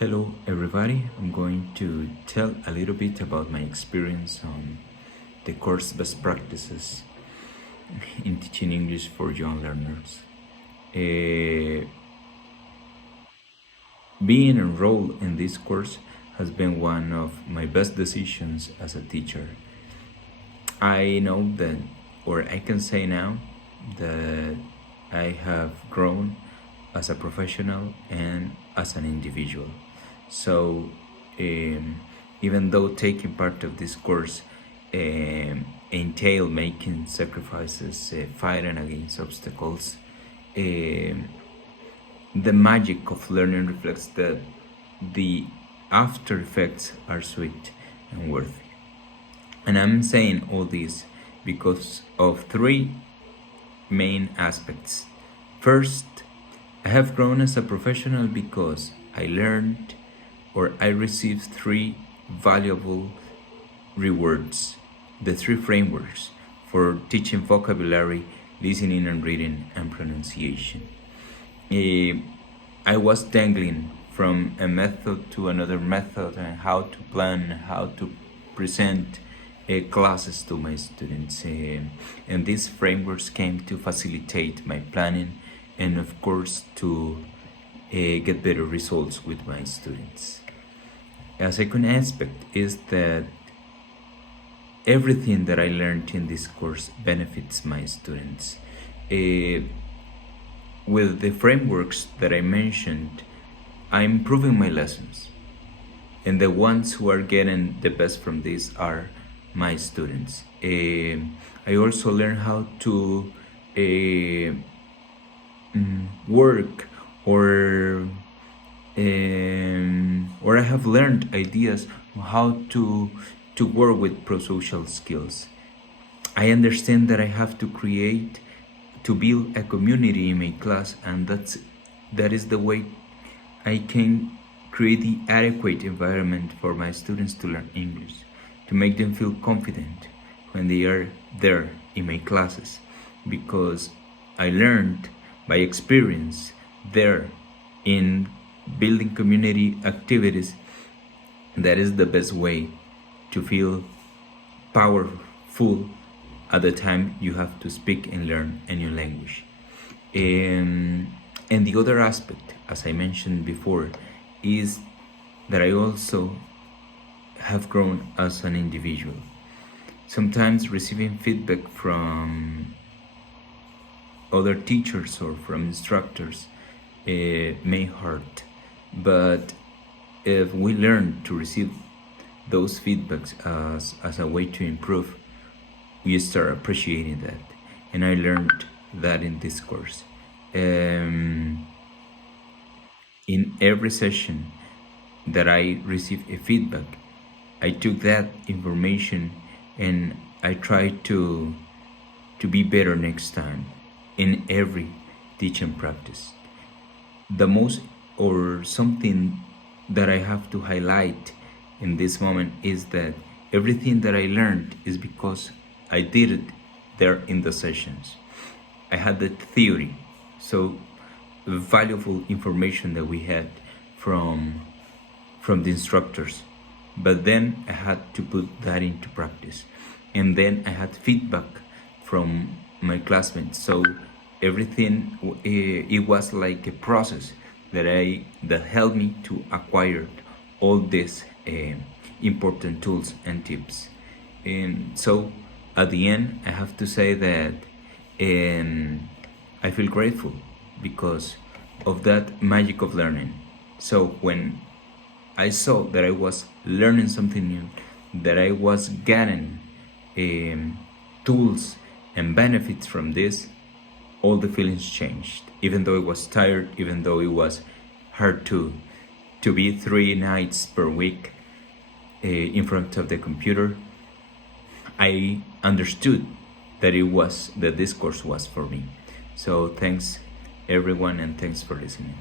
Hello everybody, I'm going to tell a little bit about my experience on the course best practices in teaching English for young learners. Being enrolled in this course has been one of my best decisions as a teacher. I know that, or I can say now, that I have grown as a professional and as an individual. So even though taking part of this course entail making sacrifices, fighting against obstacles, the magic of learning reflects that the after effects are sweet and worthy. And I'm saying all this because of three main aspects. First, I have grown as a professional because I learned or I received three valuable rewards, the three frameworks for teaching vocabulary, listening and reading, and pronunciation. I was dangling from a method to another method and how to plan, how to present classes to my students. And these frameworks came to facilitate my planning and of course to get better results with my students. A second aspect is that everything that I learned in this course benefits my students. With the frameworks that I mentioned, I'm improving my lessons. And the ones who are getting the best from this are my students. I also learn how to work or I have learned ideas on how to work with pro-social skills. I understand that I have to build a community in my class, and that is the way I can create the adequate environment for my students to learn English, to make them feel confident when they are there in my classes, because I learned by experience there in building community activities. That is the best way to feel powerful at the time you have to speak and learn a new language. And the other aspect, as I mentioned before, is that I also have grown as an individual. Sometimes receiving feedback from other teachers or from instructors may hurt, but if we learn to receive those feedbacks as a way to improve, we start appreciating that. And I learned that in this course. In every session that I received a feedback, I took that information and I tried to be better next time in every teaching practice. The most, or something that I have to highlight in this moment, is that everything that I learned is because I did it there in the sessions. I had the theory, so valuable information that we had from the instructors, but then I had to put that into practice, and then I had feedback from my classmates. So everything, it was like a process that helped me to acquire all these important tools and tips. And so at the end, I have to say that I feel grateful because of that magic of learning. So when I saw that I was learning something new, that I was getting tools and benefits from this, all the feelings changed. Even though it was tired, even though it was hard to be 3 nights per week in front of the computer, I understood that this course was for me. So thanks everyone, and thanks for listening.